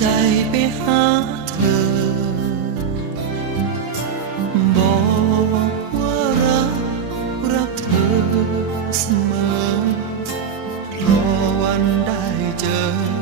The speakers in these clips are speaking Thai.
ใจไปหาเธอ บอกว่ารัก รักเธอเสมอ รอวันได้เจอ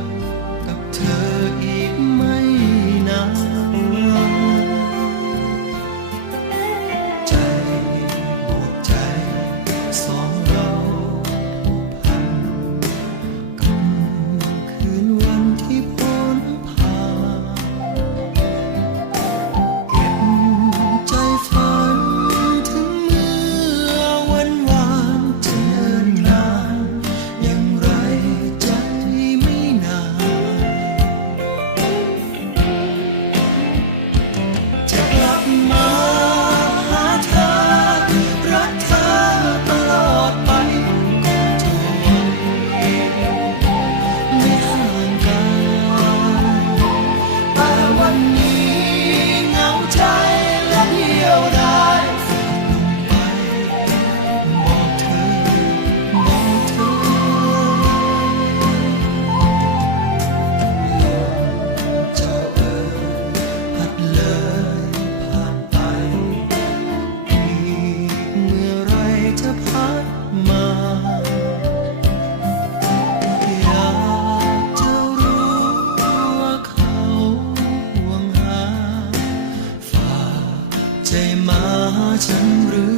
จริงหรือ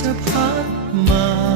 จะพัดมา